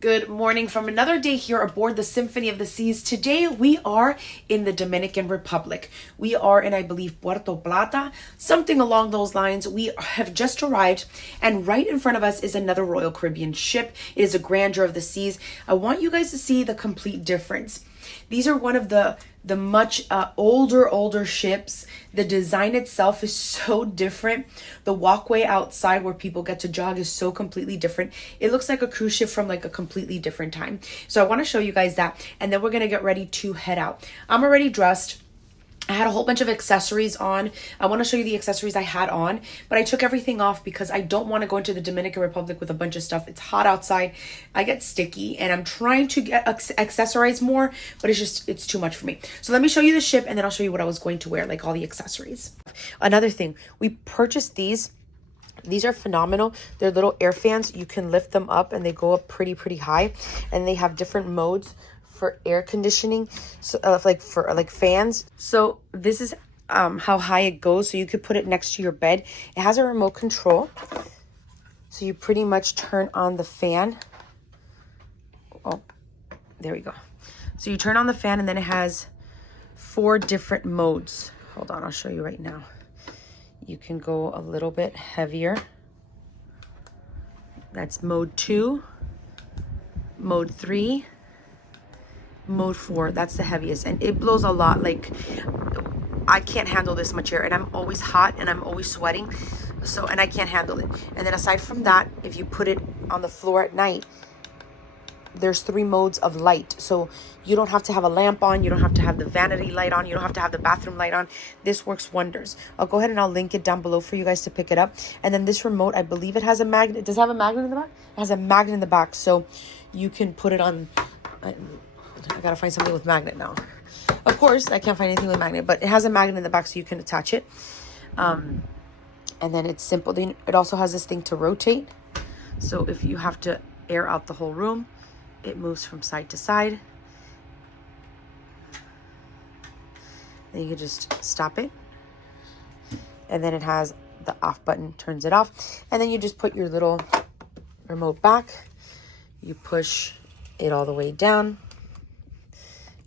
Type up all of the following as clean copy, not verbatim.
Good morning from another day here aboard the Symphony of the Seas. Today we are in the Dominican Republic. We are in, I believe, Puerto Plata, something along those lines. We have just arrived, and right in front of us is another Royal Caribbean ship. It is a Grandeur of the Seas. I want you guys to see the complete difference. These are one of the much older ships. The design itself is so different. The walkway outside where people get to jog is so completely different. It looks like a cruise ship from like a completely different time. So I want to show you guys that, and then we're going to get ready to head out. I'm already dressed. I had a whole bunch of accessories on. I want to show you the accessories I had on, but I took everything off because I don't want to go into the Dominican Republic with a bunch of stuff. It's hot outside. I get sticky, and I'm trying to get accessorize more, but it's too much for me. So let me show you the ship, and then I'll show you what I was going to wear, like all the accessories. Another thing, we purchased these. These are phenomenal. They're little air fans. You can lift them up, and they go up pretty high, and they have different modes for air conditioning, so for fans. So this is how high it goes, so you could put it next to your bed. It has a remote control, so you pretty much turn on the fan. Oh, there we go. So you turn on the fan, and then it has 4 different modes. Hold on, I'll show you right now. You can go a little bit heavier. That's mode 2, mode 3, mode 4. That's the heaviest, and it blows a lot. Like, I can't handle this much air, and I'm always hot and I'm always sweating, so, and I can't handle it. And then aside from that, if you put it on the floor at night, there's 3 modes of light, so you don't have to have a lamp on, you don't have to have the vanity light on, you don't have to have the bathroom light on. This works wonders. I'll go ahead and I'll link it down below for you guys to pick it up. And then this remote, I believe it has a magnet. Does it have a magnet in the back? It has a magnet in the back, so you can put it on. I gotta find something with magnet now. Of course, I can't find anything with magnet, but it has a magnet in the back, so you can attach it. And then it's simple. It also has this thing to rotate, so if you have to air out the whole room, it moves from side to side. Then you can just stop it, and then it has the off button, turns it off, and then you just put your little remote back. You push it all the way down,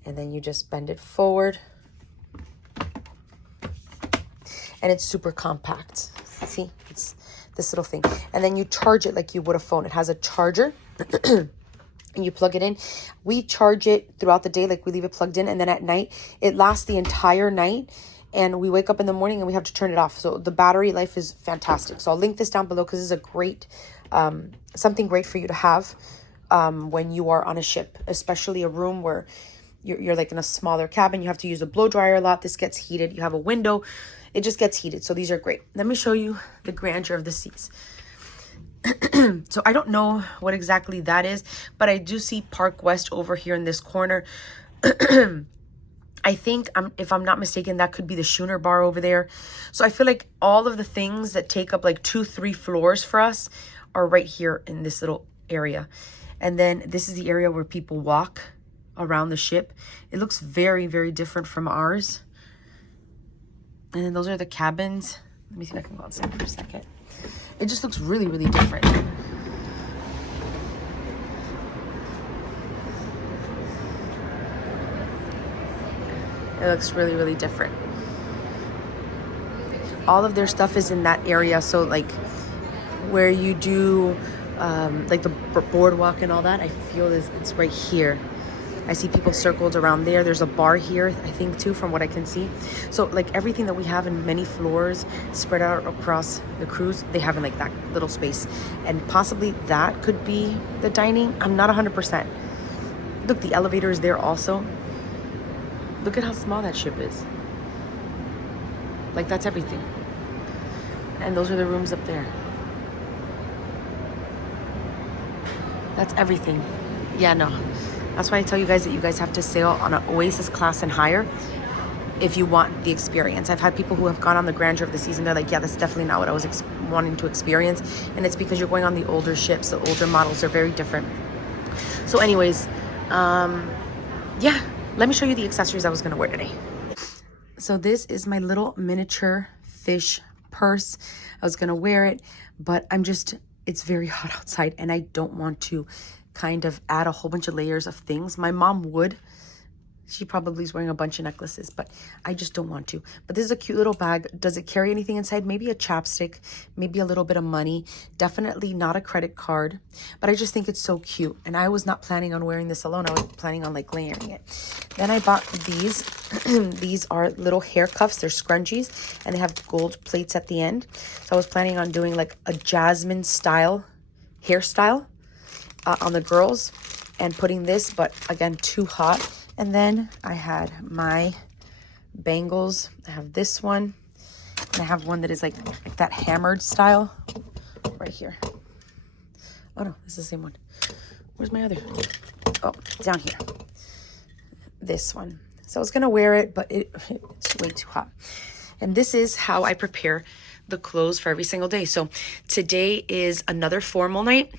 and then you just bend it forward, and it's super compact. See, it's this little thing, and then you charge it like you would a phone. It has a charger and you plug it in. We charge it throughout the day, like we leave it plugged in, and then at night it lasts the entire night, and we wake up in the morning and we have to turn it off. So the battery life is fantastic. So I'll link this down below because this is a great something great for you to have when you are on a ship, especially a room where you're like in a smaller cabin. You have to use a blow dryer a lot. This gets heated. You have a window. It just gets heated. So these are great. Let me show you the Grandeur of the Seas. So I don't know what exactly that is, but I do see Park West over here in this corner. I think, if I'm not mistaken, that could be the Schooner Bar over there. So I feel like all of the things that take up like 2-3 floors for us are right here in this little area. And then this is the area where people walk around the ship. It looks very different from ours. And then those are the cabins. Let me see if I can go outside for a second. It just looks really different. It looks really different. All of their stuff is in that area, so like where you do like the boardwalk and all that, I feel it's right here. I see people circled around there. There's a bar here, I think, too, from what I can see. So like everything that we have in many floors spread out across the cruise, they have in like that little space. And possibly that could be the dining. I'm not 100%. Look, the elevator is there also. Look at how small that ship is. Like, that's everything. And those are the rooms up there. That's everything. Yeah, no. That's why I tell you guys that you guys have to sail on an Oasis class and higher if you want the experience. I've had people who have gone on the Grandeur of the Seas, and they're like, yeah, that's definitely not what I was wanting to experience. And it's because you're going on the older ships. The older models are very different. So anyways, yeah, let me show you the accessories I was going to wear today. So this is my little miniature fish purse. I was going to wear it, but it's very hot outside, and I don't want to kind of add a whole bunch of layers of things. My mom would. She probably is wearing a bunch of necklaces, but I just don't want to. But this is a cute little bag. Does it carry anything inside? Maybe a chapstick, maybe a little bit of money. Definitely not a credit card, but I just think it's so cute. And I was not planning on wearing this alone. I was planning on like layering it. Then I bought these. These are little hair cuffs. They're scrunchies and they have gold plates at the end. So I was planning on doing like a jasmine style hairstyle on the girls and putting this, but again, too hot. And then I had my bangles. I have this one. And I have one that is like that hammered style right here. Oh no, this is the same one. Where's my other? Oh, down here. This one. So I was gonna wear it, but it's way too hot. And this is how I prepare the clothes for every single day. So today is another formal night.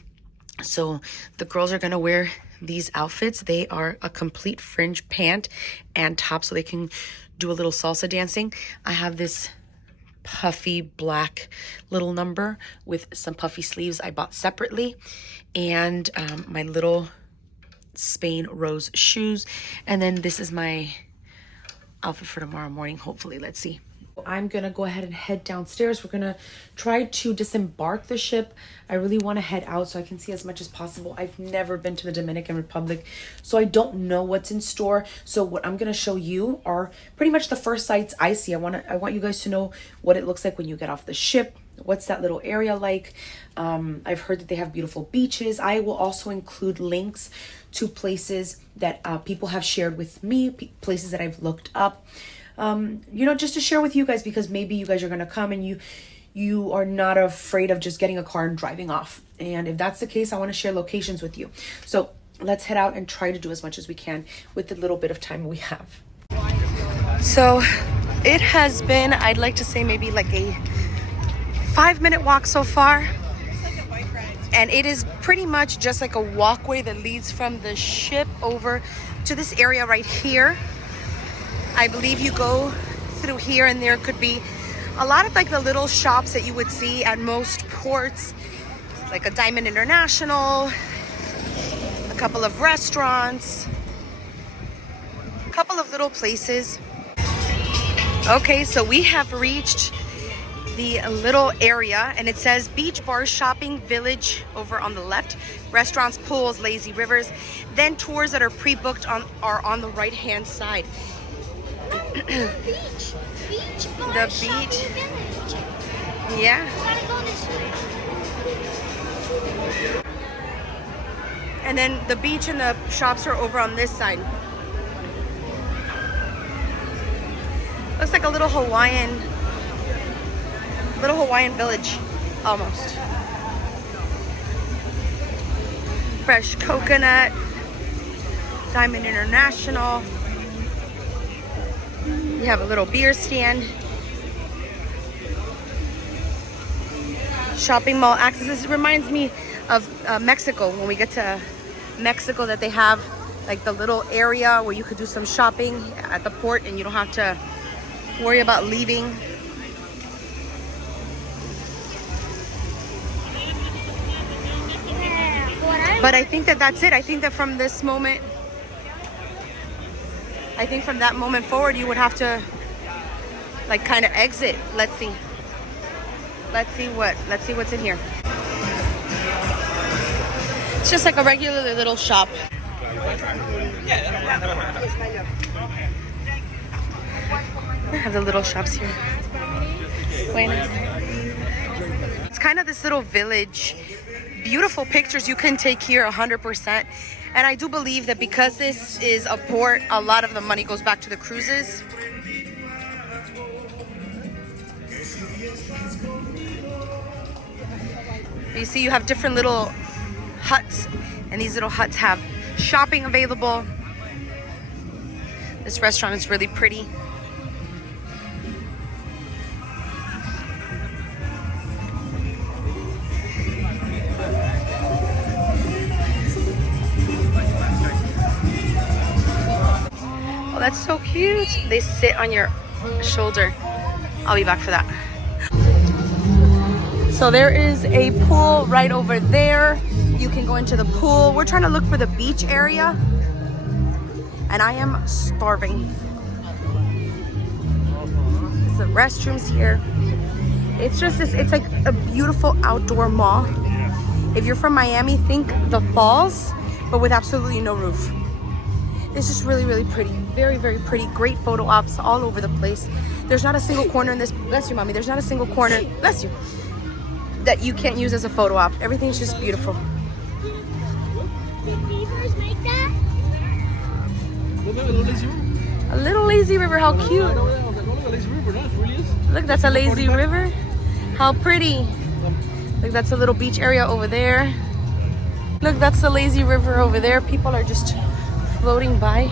So the girls are gonna wear these outfits. They are a complete fringe pant and top so they can do a little salsa dancing. I have this puffy black little number with some puffy sleeves I bought separately, and my little Spain rose shoes. And then this is my outfit for tomorrow morning, hopefully. Let's see. I'm gonna go ahead and head downstairs. We're gonna try to disembark the ship. I really want to head out so I can see as much as possible. I've never been to the Dominican Republic, so I don't know what's in store. So what I'm gonna show you are pretty much the first sights I see. I want you guys to know what it looks like when you get off the ship. What's that little area like? I've heard that they have beautiful beaches. I will also include links to places that people have shared with me, places that I've looked up. You know, just to share with you guys, because maybe you guys are gonna come and you are not afraid of just getting a car and driving off. And if that's the case, I want to share locations with you. So let's head out and try to do as much as we can with the little bit of time we have. So it has been, I'd like to say maybe like a 5-minute walk so far. And it is pretty much just like a walkway that leads from the ship over to this area right here. I believe you go through here, and there could be a lot of like the little shops that you would see at most ports, like a Diamond International, a couple of restaurants, a couple of little places. Okay, so we have reached the little area, and it says beach, bars, shopping, village over on the left, restaurants, pools, lazy rivers. Then tours that are pre-booked are on the right hand side. Beach bar, The shopping beach. village. Yeah. Gotta go this way. And then the beach and the shops are over on this side. Looks like a little Hawaiian village, almost. Fresh coconut, Diamond International. You have a little beer stand. Shopping mall access. This reminds me of Mexico, when we get to Mexico, that they have like the little area where you could do some shopping at the port and you don't have to worry about leaving. Yeah, But I think that that's it. I think that from this moment, I think from that moment forward, you would have to like kind of exit. Let's see what's in here. It's just like a regular little shop. I have the little shops here. Buenas. It's kind of this little village. Beautiful pictures you can take here 100%. And I do believe that because this is a port, a lot of the money goes back to the cruises. You see, you have different little huts, and these little huts have shopping available. This restaurant is really pretty. Oh, that's so cute. They sit on your shoulder. I'll be back for that. So there is a pool right over there. You can go into the pool. We're trying to look for the beach area. And I am starving. The restrooms here. It's just this, it's like a beautiful outdoor mall. If you're from Miami, think the falls, but with absolutely no roof. It's just really, really pretty. Very, very pretty. Great photo ops all over the place. There's not a single corner in this, bless you, mommy, there's not a single corner, bless you, that you can't use as a photo op. Everything's just beautiful. Did beavers make that? A little lazy river, how cute. Look, that's a lazy river. How pretty. Look, that's a little beach area over there. Look, that's the lazy river over there. People are just floating by.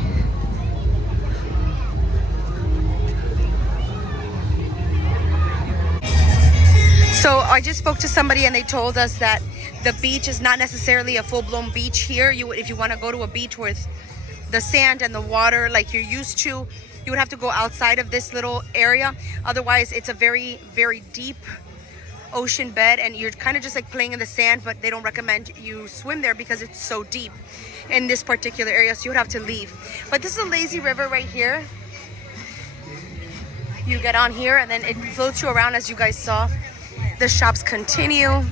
So I just spoke to somebody and they told us that the beach is not necessarily a full-blown beach here. If you want to go to a beach with the sand and the water like you're used to, you would have to go outside of this little area. Otherwise, it's a very, very deep ocean bed and you're kind of just like playing in the sand, but they don't recommend you swim there because it's so deep in this particular area, so you would have to leave. But this is a lazy river right here. You get on here and then it floats you around, as you guys saw. The shops continue.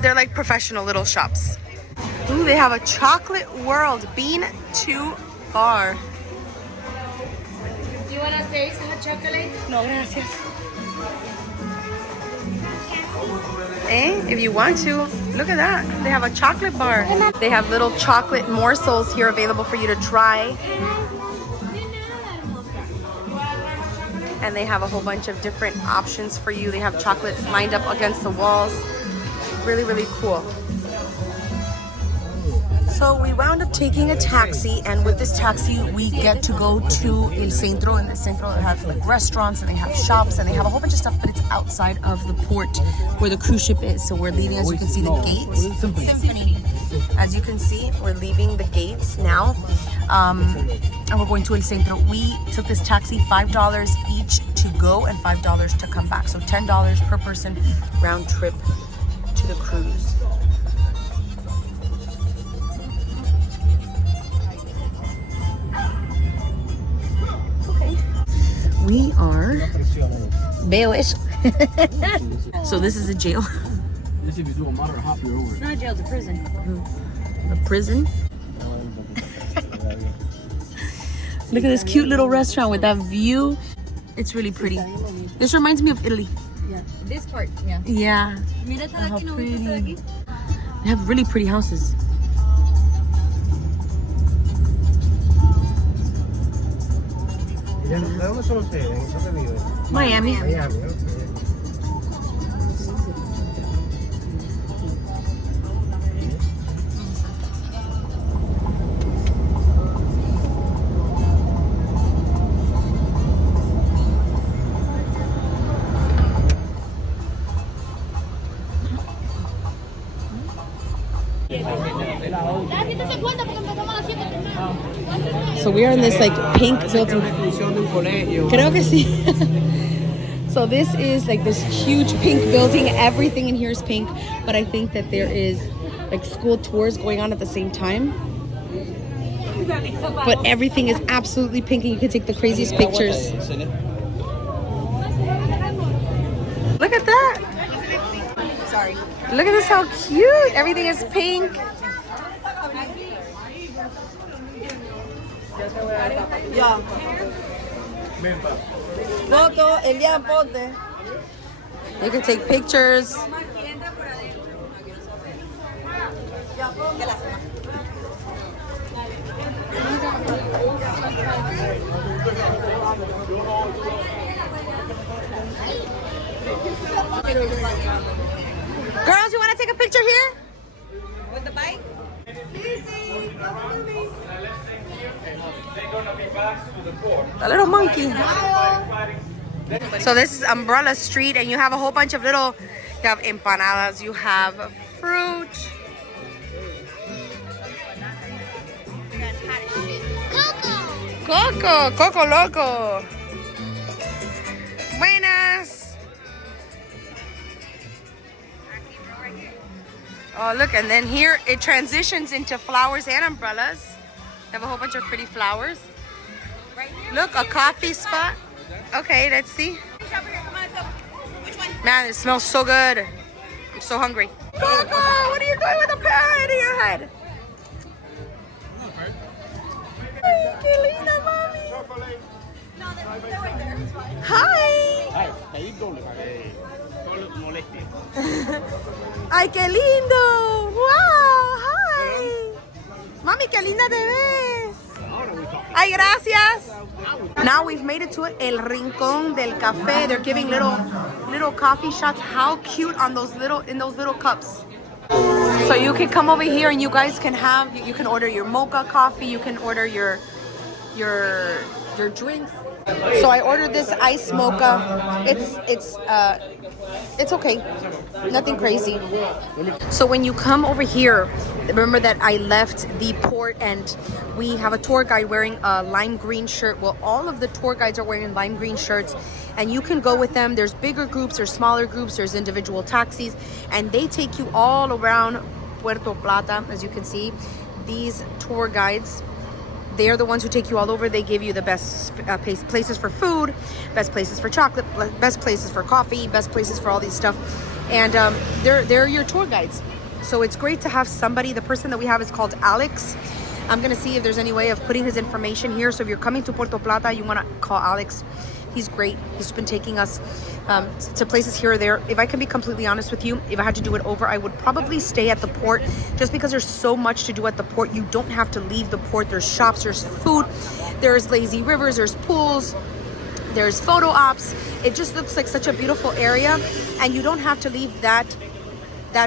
They're like professional little shops. Ooh, they have a chocolate world. Been too far. Do you want to taste hot chocolate? No, gracias. If you want to, look at that. They have a chocolate bar. They have little chocolate morsels here available for you to try. And they have a whole bunch of different options for you. They have chocolates lined up against the walls. Really, really cool. So we wound up taking a taxi, and with this taxi we get to go to El Centro. In the Centro they have like restaurants and they have shops and they have a whole bunch of stuff, but it's outside of the port where the cruise ship is. So we're leaving, as you can see, the gates. Symphony. As you can see, we're leaving the gates now. And we're going to El Centro. We took this taxi, $5 each to go and $5 to come back. So $10 per person round trip to the cruise. Okay. We are... Veo eso. So this is a jail. This if you do a moderate hop, you're over. It's not a jail, it's a prison. A prison? Look at this cute little restaurant with that view. It's really pretty. This reminds me of Italy. Yeah. This part, yeah. Yeah. Mira esta de How aquí, ¿no pretty. viste esta de aquí? They have really pretty houses. ¿De dónde son ustedes? ¿En dónde viven? Miami. Miami, ok. So we are in this like pink building. Creo que sí. So this is like this huge pink building. Everything in here is pink, but I think that there is like school tours going on at the same time. But everything is absolutely pink and you can take the craziest pictures. Look at that. Sorry. Look at this, how cute. Everything is pink. Ya. Foto, Elian, ponte. You can take pictures. Girls, you want to take a picture here? With the bike? A little monkey. So this is Umbrella Street, and you have a whole bunch of little, you have empanadas, you have fruit. Coco Loco. Buenas. Oh, look, and then here it transitions into flowers and umbrellas. They have a whole bunch of pretty flowers. Look, a coffee spot. Okay, let's see. Man, it smells so good. I'm so hungry. Coco, what are you doing with a parrot in your head? Qué linda, mami. Hi. Ay, qué lindo. Wow, hi. Mami, qué linda te ves. Ay, gracias. Now we've made it to El Rincón del Café. They're giving little coffee shots. How cute on those little cups. So you can come over here and you guys can have, you can order your mocha coffee, you can order your drinks. So I ordered this iced mocha. It's okay, nothing crazy. So when you come over here, remember that I left the port and we have a tour guide wearing a lime green shirt. Well, all of the tour guides are wearing lime green shirts and you can go with them. There's bigger groups, there's smaller groups, there's individual taxis, and they take you all around Puerto Plata. As you can see, these tour guides, they are the ones who take you all over. They give you the best places for food, best places for chocolate, best places for coffee, best places for all these stuff. And they're your tour guides. So it's great to have somebody. The person that we have is called Alex. I'm gonna see if there's any way of putting his information here. So if you're coming to Puerto Plata, you wanna call Alex. He's great. He's been taking us to places here or there. If I can be completely honest with you, if I had to do it over, I would probably stay at the port just because there's so much to do at the port. You don't have to leave the port. There's shops, there's food, there's lazy rivers, there's pools, there's photo ops. It just looks like such a beautiful area and you don't have to leave that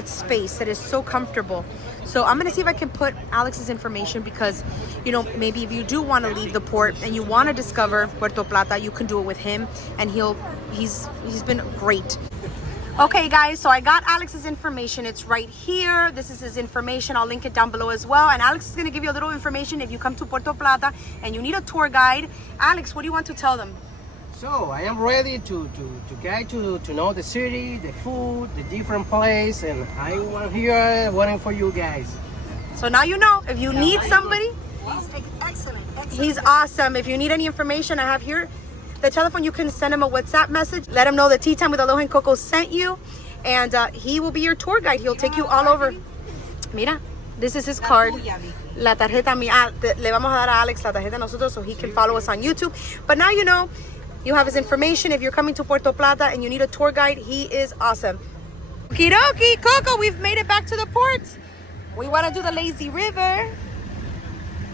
space that is so comfortable. So I'm gonna see if I can put Alex's information because, you know, maybe if you do want to leave the port and you want to discover Puerto Plata, you can do it with him and he's been great. Okay guys, so I got Alex's information. It's right here. This is his information. I'll link it down below as well. And Alex is gonna give you a little information if you come to Puerto Plata and you need a tour guide. Alex, what do you want to tell them? So I am ready to guide to know the city, the food, the different place, and I'm here waiting for you guys. So now you know, if you need somebody, Excellent. he's awesome. If you need any information, I have here the telephone. You can send him a WhatsApp message. Let him know the Tea Time with Aloha and Coco sent you, and he will be your tour guide. He'll take you all over. Mira, this is his card. La tarjeta mía. Le vamos a dar a Alex la tarjeta a nosotros so he can follow us on YouTube. But now you know. You have his information. If you're coming to Puerto Plata and you need a tour guide, he is awesome. Okie Coco, we've made it back to the port. We want to do the lazy river.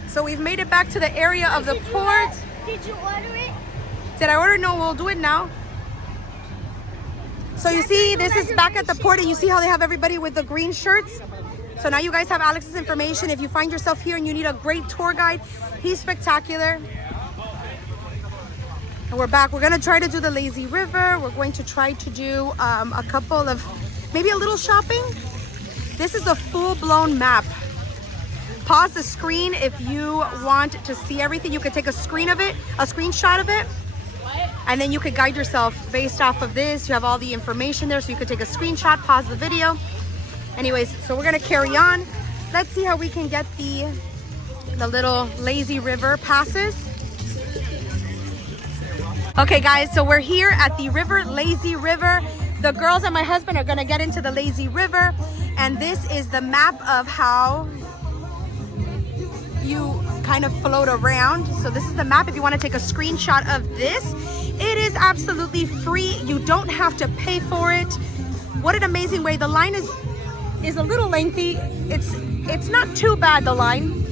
So we've made it back to the area of the port. Did you order it? Did I order? No, we'll do it now. So you see, this is back at the port and you see how they have everybody with the green shirts? So now you guys have Alex's information. If you find yourself here and you need a great tour guide, he's spectacular. And we're back. We're gonna try to do the lazy river. We're going to try to do a couple of, maybe a little shopping. This is a full-blown map. Pause the screen if you want to see everything. You can take a screenshot of it, and then you could guide yourself based off of this. You have all the information there, so you could take a screenshot, pause the video. Anyways, so we're gonna carry on. Let's see how we can get the little lazy river passes. Okay guys, so we're here at the lazy river. The girls and my husband are gonna get into the lazy river, and this is the map of how you kind of float around. So this is the map if you want to take a screenshot of this. It is absolutely free. You don't have to pay for it. What an amazing way. The line is a little lengthy. It's not too bad, the line.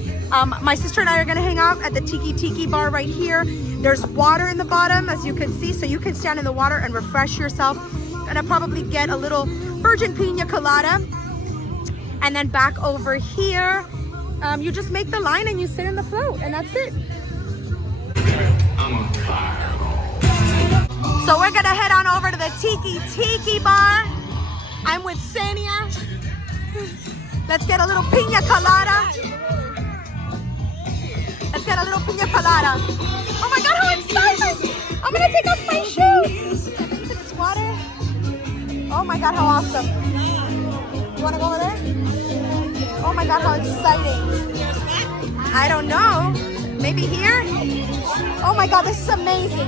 My sister and I are gonna hang out at the Tiki bar right here. There's water in the bottom, as you can see, so you can stand in the water and refresh yourself. Gonna probably get a little virgin pina colada. And then back over here, you just make the line and you sit in the float, and that's it. So we're gonna head on over to the Tiki bar. I'm with Senia. Let's get a little pina colada. Let's get a little pina colada. Oh my God, how excited! I'm gonna take off my shoes. Look at this water. Oh my God, how awesome. You wanna go over there? Oh my God, how exciting. I don't know. Maybe here? Oh my God, this is amazing.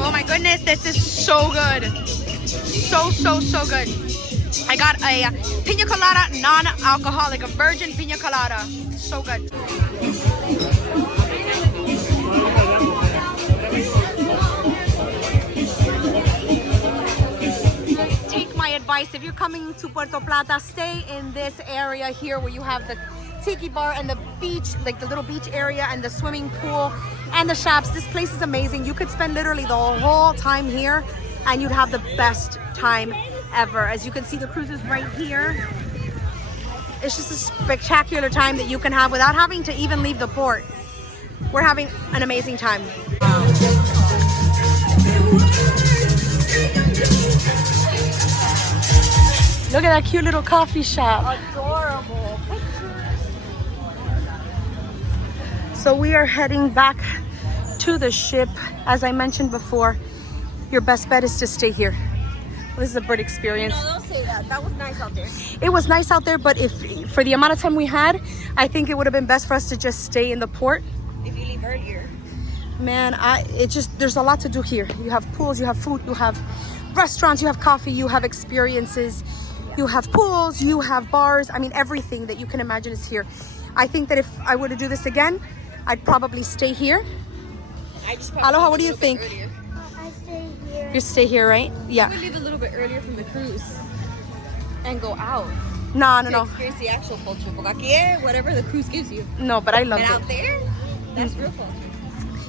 Oh my goodness, this is so good. So good. I got a pina colada, non-alcoholic, a virgin pina colada. So good. Take my advice. If you're coming to Puerto Plata, stay in this area here where you have the tiki bar and the beach, like the little beach area and the swimming pool and the shops. This place is amazing. You could spend literally the whole time here and you'd have the best time ever. As you can see, the cruise is right here. It's just a spectacular time that you can have without having to even leave the port. We're having an amazing time. Look at that cute little coffee shop. Adorable. So we are heading back to the ship. As I mentioned before, your best bet is to stay here. This is a great experience. No, don't say that. That was nice out there. It was nice out there, but if for the amount of time we had, I think it would have been best for us to just stay in the port. If you leave earlier. Man, there's a lot to do here. You have pools, you have food, you have restaurants, you have coffee, you have experiences, you have pools, you have bars. I mean, everything that you can imagine is here. I think that if I were to do this again, I'd probably stay here. I just probably Aloha, what do you think? I stay here. You stay here, right? Yeah. We leave a little bit earlier from the cruise and go out No. experience the actual culture. Porque aquí, whatever the cruise gives you. No, but I loved But it. out there, that's real culture.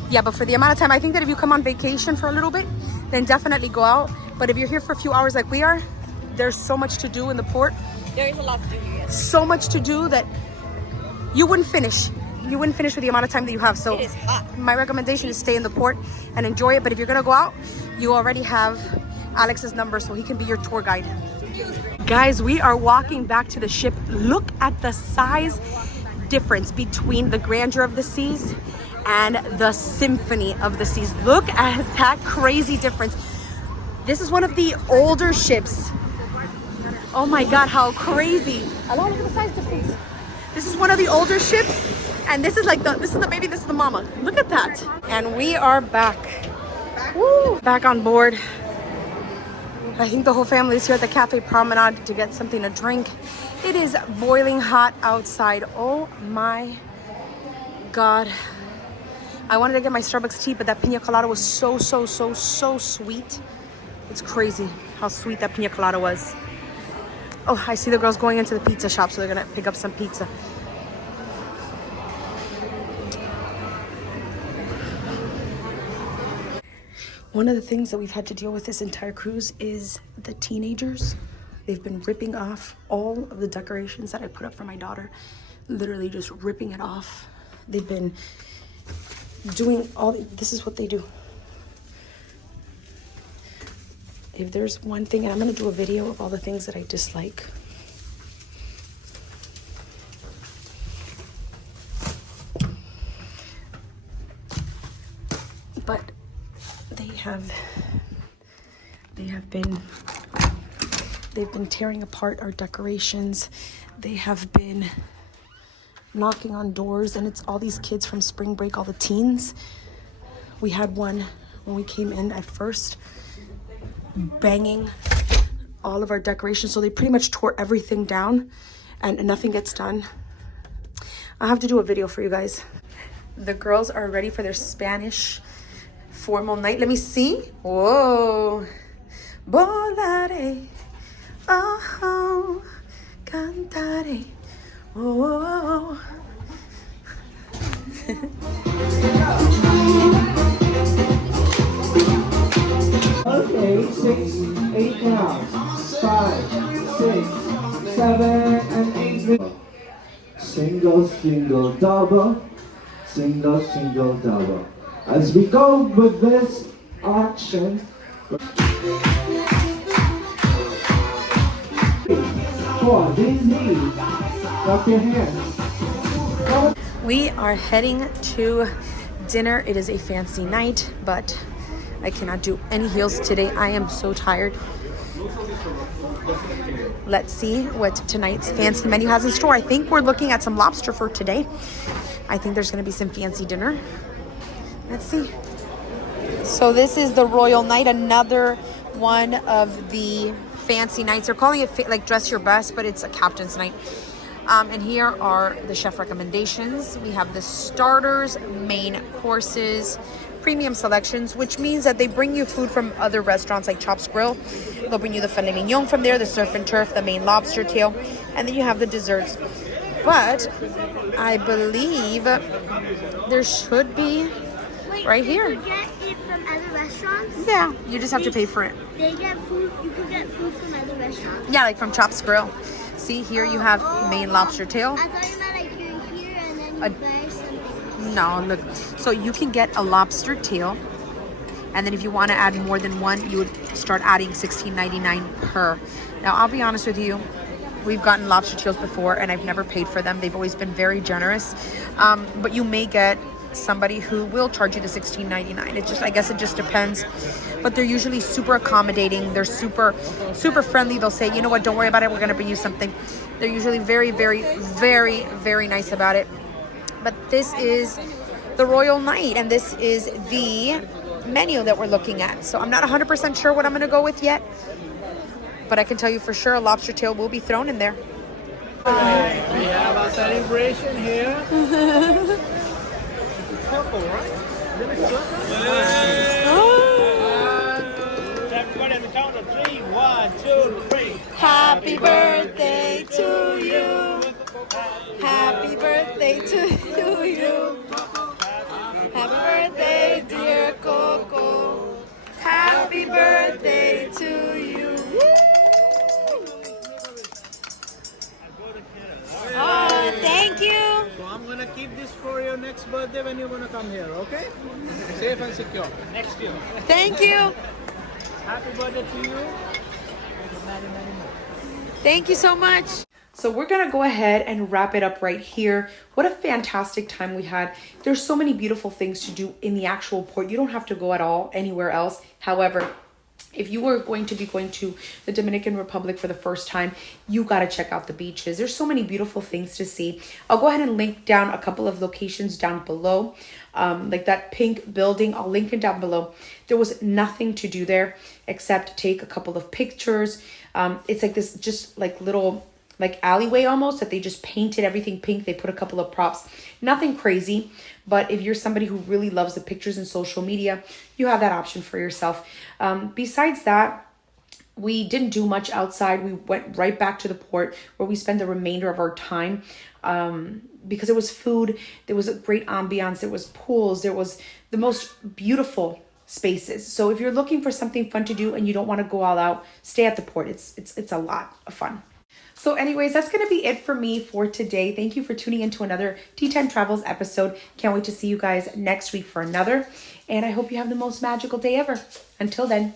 Yeah, but for the amount of time, I think that if you come on vacation for a little bit, then definitely go out. But if you're here for a few hours like we are, there's so much to do in the port. There is a lot to do here. Yes. So much to do that you wouldn't finish. You wouldn't finish with the amount of time that you have. So It is hot. my recommendation is stay in the port and enjoy it. But if you're gonna go out, you already have Alex's number, so he can be your tour guide. Guys, we are walking back to the ship. Look at the size difference between the grandeur of the seas and the symphony of the seas. Look at that crazy difference. This is one of the older ships. Oh my God, how crazy. Look at the size difference. This is one of the older ships, and this is the baby, this is the mama. Look at that. And we are back. Woo! Back on board. I think the whole family is here at the Cafe Promenade to get something to drink. It is boiling hot outside. Oh my God. I wanted to get my Starbucks tea, but that pina colada was so sweet. It's crazy how sweet that pina colada was. Oh, I see the girls going into the pizza shop, so they're gonna pick up some pizza. One of the things that we've had to deal with this entire cruise is the teenagers. They've been ripping off all of the decorations that I put up for my daughter. Literally just ripping it off. They've been doing this is what they do. If there's one thing, and I'm gonna do a video of all the things that I dislike. But they've been tearing apart our decorations. They have been knocking on doors, and it's all these kids from spring break, all the teens. We had one when we came in at first, banging all of our decorations. So they pretty much tore everything down and nothing gets done. I'll have to do a video for you guys. The girls are ready for their Spanish formal night. Let me see. Whoa. Volaré. Oh, cantaré. Oh. Okay, 6, 8 counts. 5, 6, 7, and 8. Single, single, double. Single, single, double. As we go with this action. For this heat. Clap your hands. We are heading to dinner. It is a fancy night, but I cannot do any heels today. I am so tired. Let's see what tonight's fancy menu has in store. I think we're looking at some lobster for today. I think there's going to be some fancy dinner. Let's see. So this is the Royal Night, another one of the fancy nights. They're calling it like dress your best, but it's a captain's night. And here are the chef recommendations. We have the starters, main courses, premium selections, which means that they bring you food from other restaurants like Chops Grill. They'll bring you the filet mignon from there, the surf and turf, the main lobster tail, and then you have the desserts. But I believe there should be right here. You can get it from other restaurants? Yeah, you just have to pay for it. They get food, you can get food from other restaurants? Yeah, like from Chops Grill. See, here you have main lobster tail. I thought you meant like you're here and then you buy something. No, look. So you can get a lobster tail, and then if you want to add more than one, you would start adding $16.99 per. Now, I'll be honest with you. We've gotten lobster tails before, and I've never paid for them. They've always been very generous. But you may get somebody who will charge you the $16.99. I guess it just depends. But they're usually super accommodating. They're super friendly. They'll say, you know what, don't worry about it. We're going to bring you something. They're usually very, very, very, very nice about it. But this is the Royal Night, and this is the menu that we're looking at. So I'm not 100% sure what I'm going to go with yet. But I can tell you for sure a lobster tail will be thrown in there. We have a celebration here. Purple, right? Everybody at the count of 3. 1, 2, 3. Happy birthday to you. Happy birthday to you. Happy birthday, dear Coco. Happy birthday to you. Oh, thank you. So I'm gonna keep this for your next birthday when you're gonna come here, okay? Safe and secure. Next year. Thank you. Happy birthday to you. Thank you so much. So we're going to go ahead and wrap it up right here. What a fantastic time we had. There's so many beautiful things to do in the actual port. You don't have to go at all anywhere else. However, if you were going to be going to the Dominican Republic for the first time, you got to check out the beaches. There's so many beautiful things to see. I'll go ahead and link down a couple of locations down below. Like that pink building, I'll link it down below. There was nothing to do there except take a couple of pictures. It's like this just like little like alleyway almost that they just painted everything pink. They put a couple of props, nothing crazy. But if you're somebody who really loves the pictures and social media, you have that option for yourself. Besides that, we didn't do much outside. We went right back to the port where we spent the remainder of our time because there was food, there was a great ambiance, there was pools, there was the most beautiful spaces. So if you're looking for something fun to do and you don't want to go all out, stay at the port. It's a lot of fun. So anyways, that's going to be it for me for today. Thank you for tuning into another Tea Time Travels episode. Can't wait to see you guys next week for another. And I hope you have the most magical day ever. Until then.